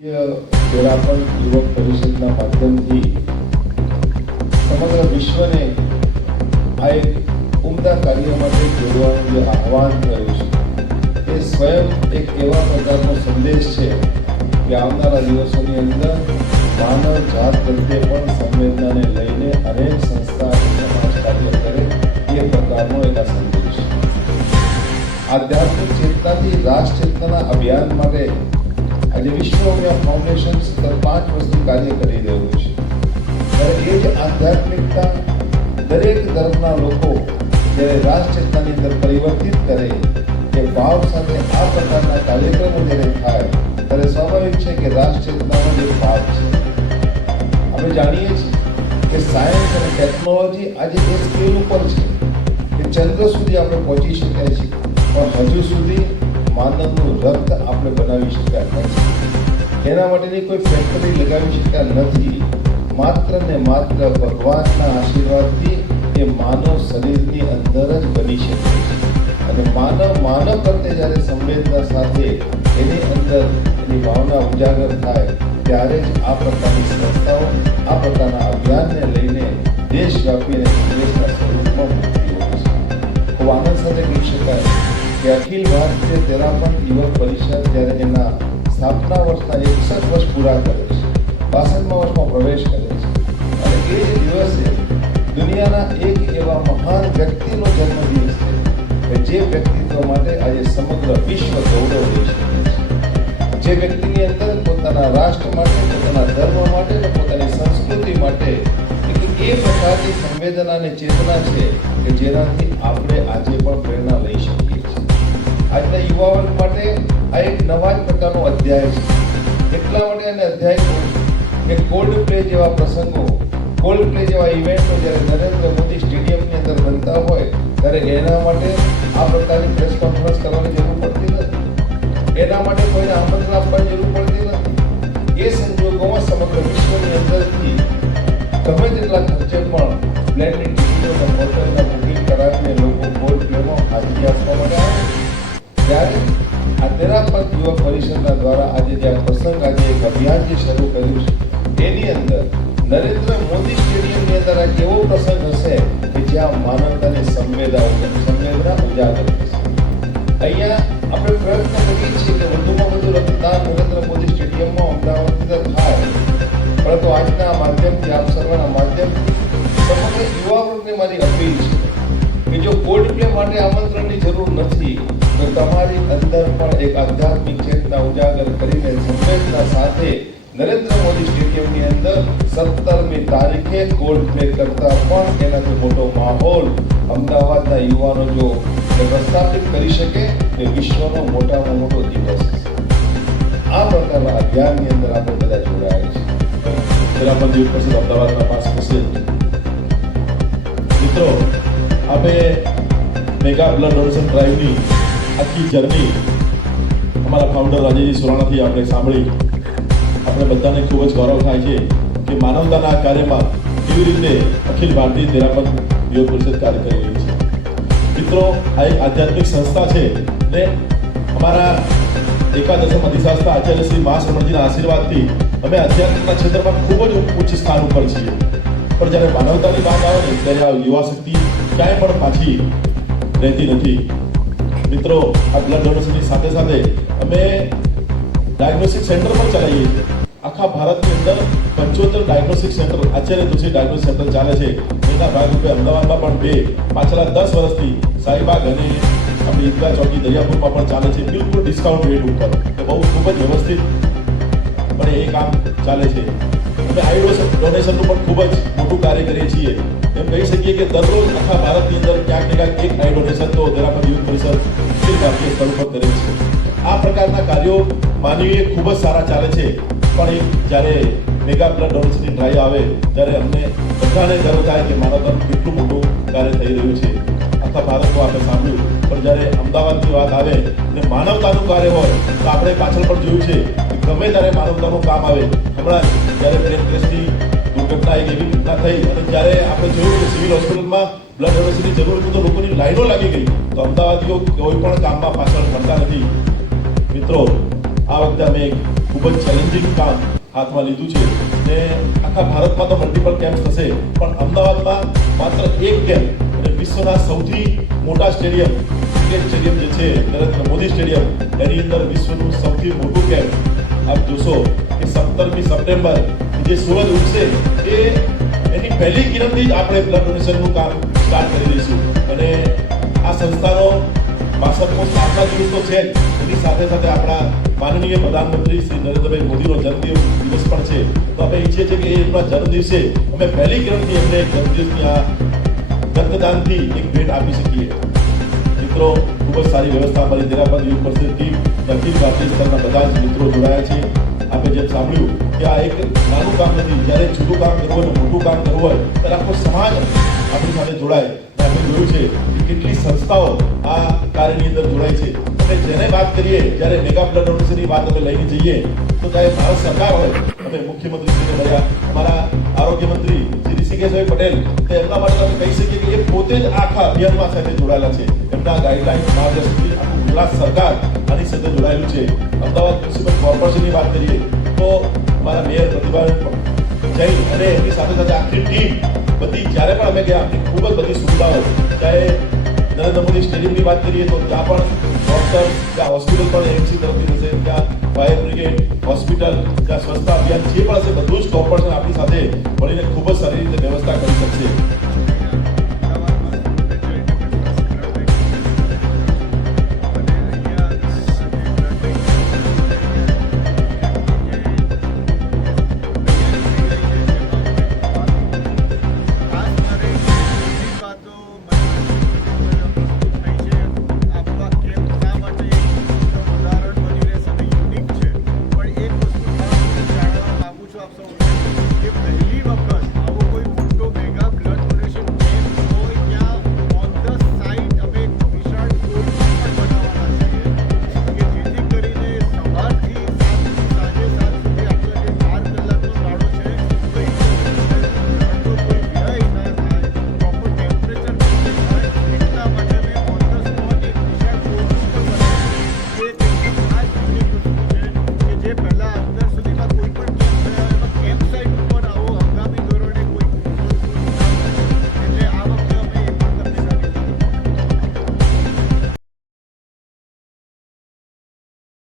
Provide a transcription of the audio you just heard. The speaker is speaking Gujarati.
વેરાપણ યુવક પરિષદના માધ્યમથી સમગ્ર વિશ્વને આ એક ઉમદા કાર્ય માટે જોડવાનું જે આહવાન કર્યું છે એ સ્વયં એક એવા પ્રકારનો સંદેશ છે કે આવનારા દિવસોની અંદર માનવ જાત પ્રત્યે પણ સંવેદનાને લઈને અનેક સંસ્થા સમાજ કાર્ય કરે એ પ્રકારનો એક આ સંદેશ આધ્યાત્મિક ચેતનાથી રાષ્ટ્ર ચેતનાના અભિયાન માટે આજે વિશ્વવ્યાપ ફાઉન્ડેશન સતત 5 વર્ષથી કાર્ય કરી રહ્યું છે ત્યારે એ જ આધ્યાત્મિકતા દરેક ધર્મના લોકો જ્યારે રાષ્ટ્ર ચેતનાની અંદર પરિવર્તિત કરે એ ભાવ સાથે આ પ્રકારના કાર્યક્રમો જ્યારે થાય ત્યારે સ્વાભાવિક છે કે રાષ્ટ્ર ચેતનાનો જે ભાવ છે આપણે જાણીએ છીએ કે સાયન્સ અને ટેકનોલોજી આજે એ સ્કેલ ઉપર છે કે ચંદ્ર સુધી આપણે પહોંચી શક્યા છીએ પણ હજુ સુધી માનવનું રક્ત આપણે બનાવી શક્યા નથી એના માટેની કોઈ ફેક્ટરી લગાવી શક્યા નથી માત્ર ને માત્ર ભગવાનના આશીર્વાદથી એ માનવ શરીરની અંદર જ બની શકે છે અને માનવ પ્રત્યે જ્યારે સંવેદના સાથે એની અંદર એની ભાવના ઉજાગર થાય ત્યારે જ આ પ્રકારની સંસ્થાઓ આ પ્રકારના અભિયાનને લઈને દેશવ્યાપી અને દેશના સ્વરૂપમાં મૂકતી હોય છે ખૂબ આનંદ સાથે કહી શકાય કે અખિલ ભારતીય વેરાપણ યુવક પરિષદ જ્યારે એના સ્થાપના વર્ષના 61 વર્ષ પૂરા કરે છે 62મા વર્ષમાં પ્રવેશ કરે છે અને એ જ દિવસે દુનિયાના એક એવા મહાન વ્યક્તિનો જન્મદિવસ છે કે જે વ્યક્તિત્વ માટે આજે સમગ્ર વિશ્વ ગૌરવ લઈ શકે છે જે વ્યક્તિની અંદર પોતાના રાષ્ટ્ર માટે પોતાના ધર્મ માટે અને પોતાની સંસ્કૃતિ માટે એ પ્રકારની સંવેદના અને ચેતના છે કે જેનાથી આપણે આજે પણ પ્રેરણા લઈ શકીએ છીએ આજના યુવાઓ માટે આ એક નવા જ પ્રકારનો અધ્યાય છે એટલા માટે એને અધ્યાય કહું છું કે કોલ્ડ પ્લે જેવા પ્રસંગો કોલ્ડ પ્લે જેવા ઇવેન્ટો જ્યારે નરેન્દ્ર મોદી સ્ટેડિયમની અંદર બનતા હોય ત્યારે એના માટે આ પ્રકારની પ્રેસ કોન્ફરન્સ કરવાની જરૂર પડતી નથી એના માટે કોઈને આમંત્રણ આપવાની જરૂર પડતી નથી એ સંજોગોમાં સમગ્ર વિશ્વની અંદરથી ગમે તેટલા ખર્ચે પણ પ્લેનની ટિકિટો હોટલના બુકિંગ કરાવીને લોકો કોલ્ડ પ્લેમાં હાજરી આપવા માટે આવે ત્યારે આ વેરાપણ યુવક પરિષદના દ્વારા આજે જે પ્રસંગ આજે એક અભિયાન જે શરૂ કર્યું છે એની અંદર નરેન્દ્ર મોદી સ્ટેડિયમની અંદર આ એવો પ્રસંગ હશે કે જ્યાં માનવતાની સંવેદના ઉજાગર થશે અહીંયા આપણે પ્રયત્ન કરીએ છીએ કે વધુમાં વધુ રક્તદાન નરેન્દ્ર મોદી સ્ટેડિયમમાં અમદાવાદની અંદર થાય પરંતુ આજના માધ્યમથી આપ સર્વના માધ્યમથી સમગ્ર યુવા વર્ગને મારી અપીલ છે કે જો કોલ્ડ પ્લે માટે આમંત્રણની જરૂર નથી તો તમારી અંદર પણ એક આધ્યાત્મિક ચેતના ઉજાગર કરીને સંવેદના સાથે નરેન્દ્ર મોદી સ્ટેડિયમની અંદર 17મી તારીખે કોલ્ડ પ્લે કરતા પણ એનાથી મોટો માહોલ અમદાવાદના યુવાનો જો પ્રસ્થાપિત કરી શકે એ વિશ્વનો મોટામાં મોટો દિવસ આ પ્રકારના અભિયાનની અંદર આપણે બધા જોડાયા છે વેરાપણ યુવક પરિષદ અમદાવાદના 5 પ્રેસિડેન્ટ મિત્રો આપણે મેગા બ્લડ ડોનેશન ડ્રાઈવની આખી જર્ની અમારા ફાઉન્ડર રાજેશજી સુરાણાથી આપણે સાંભળી આપણે બધાને ખૂબ જ ગૌરવ થાય છે કે માનવતાના કાર્યમાં કેવી રીતે અખિલ ભારતીય વેરાપણ યુવક પરિષદ કાર્ય કરી રહી છે મિત્રો આ એક આધ્યાત્મિક સંસ્થા છે ને અમારા એકાદશમ અધિશાસ્ત્ર આચાર્ય શ્રી મહાશ્રમણજીના આશીર્વાદથી અમે આધ્યાત્મિકના ક્ષેત્રમાં ખૂબ જ ઉચ્ચ સ્થાન ઉપર છીએ પણ જ્યારે માનવતાની વાત આવે ને ત્યારે આ યુવા શક્તિ ક્યાંય પણ પાછી રહેતી નથી મિત્રો આ બ્લડ ડોનેશનની સાથે સાથે અમે ડાયગ્નોસ્ટિક સેન્ટર પણ ચલાવીએ છીએ આખા ભારતની અંદર 75 ડાયગ્નોસ્ટિક સેન્ટર આચાર્ય તુલસી ડાયગ્નોસ્ટિક સેન્ટર ચાલે છે એના ભાગરૂપે અમદાવાદમાં પણ 2 પાછલા 10 વર્ષથી સાઈબાગ અને આપણી ઈદગાહ ચોકી દરિયાપુરમાં પણ ચાલે છે બિલકુલ ડિસ્કાઉન્ટ રેટ ઉપર એ બહુ ખૂબ જ વ્યવસ્થિત પણ એ કામ ચાલે છે અમે આઈ ડોનેશનનું પણ ખૂબ જ મોટું કાર્ય કરીએ છીએ એમ કહી શકીએ કે દરરોજ આખા ભારતની અંદર ક્યાંક ને ક્યાંક એક આઈ ડોનેશન તો વેરાપણ યુવક પરિષદ અખિલ ભારતીય સ્તર પર કરે છે આ પ્રકારના કાર્યો માનવીય ખૂબ જ સારા ચાલે છે પણ જ્યારે મેગા બ્લડ ડોનેશનની ડ્રાઈવ આવે ત્યારે અમને બધાને ગર્વ થાય કે માનવતાનું કેટલું મોટું કાર્ય થઈ રહ્યું છે આખા ભારતમાં આપણે સાંભળ્યું પણ જ્યારે અમદાવાદની વાત આવે અને માનવતાનું કાર્ય હોય તો આપણે પાછળ પણ જોયું છે કે ગમે ત્યારે માનવતાનું કામ આવે હમણાં જ્યારે પ્લેન ક્રેશની દુર્ઘટના એક એવી ઘટના થઈ અને જ્યારે આપણે જોયું કે સિવિલ હોસ્પિટલમાં બ્લડ ડોનેશનની જરૂર હતી તો લોકોની લાઈનો લાગી ગઈ તો અમદાવાદીઓ કોઈ પણ કામમાં પાછળ પડતા નથી મિત્રો આ વખતે અમે ખૂબ જ ચેલેન્જિંગ કામ હાથમાં લીધું છે ને આખા ભારતમાં તો મલ્ટિપલ કેમ્પ થશે પણ અમદાવાદમાં માત્ર એક કેમ્પ અને વિશ્વના સૌથી મોટા સ્ટેડિયમ ક્રિકેટ સ્ટેડિયમ જે છે નરેન્દ્ર મોદી સ્ટેડિયમ એની અંદર વિશ્વનું સૌથી મોટું કેમ્પ આપ જોશો કે 17મી સપ્ટેમ્બર જે સૂરજ ઉગશે એ એની પહેલી કિરણથી જ આપણે બ્લડ ડોનેશનનું કામ સ્ટાર્ટ કરી દઈશું અને આ સંસ્થાનો 62મો સ્થાપના દિવસ તો છે જ એની સાથે સાથે આપણા માનનીય પ્રધાનમંત્રી શ્રી નરેન્દ્રભાઈ મોદીનો જન્મદિવસ પણ છે તો આપણે ઈચ્છીએ છીએ કે એમના જન્મદિવસે અમે પહેલી કિરણથી એમને જન્મદિવસની આ રક્તદાનથી એક ભેટ આપી શકીએ મિત્રો ખૂબ જ સારી વ્યવસ્થા અમારી દેરાપર યુનિવર્સિટી ટીમ અખિલ ભારતીય સ્તરના બધા જ મિત્રો જોડાયા છે આપણે જેમ સાંભળ્યું કે આ એક નાનું કામ નથી જ્યારે જુદું કામ કરવું હોય મોટું કામ કરવું હોય ત્યારે આખો સમાજ આપણી સાથે જોડાય આપણે જોયું છે કે કેટલી સંસ્થાઓ આ કાર્યની અંદર જોડાય છે અને જેને વાત કરીએ જ્યારે મેગા બ્લડ ડોનેશનની વાત અમે લઈને જઈએ તો ચાહે ભારત સરકાર હોય અમે મુખ્યમંત્રીશ્રીને મળ્યા અમારા આરોગ્ય મંત્રી શ્રી ઋષિકેશભાઈ પટેલ તે એમના માટે અમે કહી શકીએ કે એ પોતે જ આખા અભિયાનમાં સાથે જોડાયેલા છે એમના ગાઈડલાઇન માર્ગદર્શનથી આખું ગુજરાત સરકાર આની સાથે જોડાયેલું છે અમદાવાદ મ્યુનિસિપલ કોર્પોરેશનની વાત કરીએ તો અમારા મેયર પ્રતિભા જૈન અને એમની સાથે સાથે આખી ટીમ બધી જ્યારે પણ અમે ગયા ખૂબ જ બધી સુવિધાઓ ચાહે નરેન્દ્ર મોદી સ્ટેડિયમની વાત કરીએ તો ત્યાં પણ ડોક્ટર ત્યાં હોસ્પિટલ પણ એમસી તરફથી હશે ત્યાં ફાયર બ્રિગેડ હોસ્પિટલ ત્યાં સ્વચ્છતા અભિયાન જે પણ હશે બધું જ કોર્પોરેશન આપણી સાથે મળીને ખૂબ જ સારી રીતે વ્યવસ્થા કરી શકશે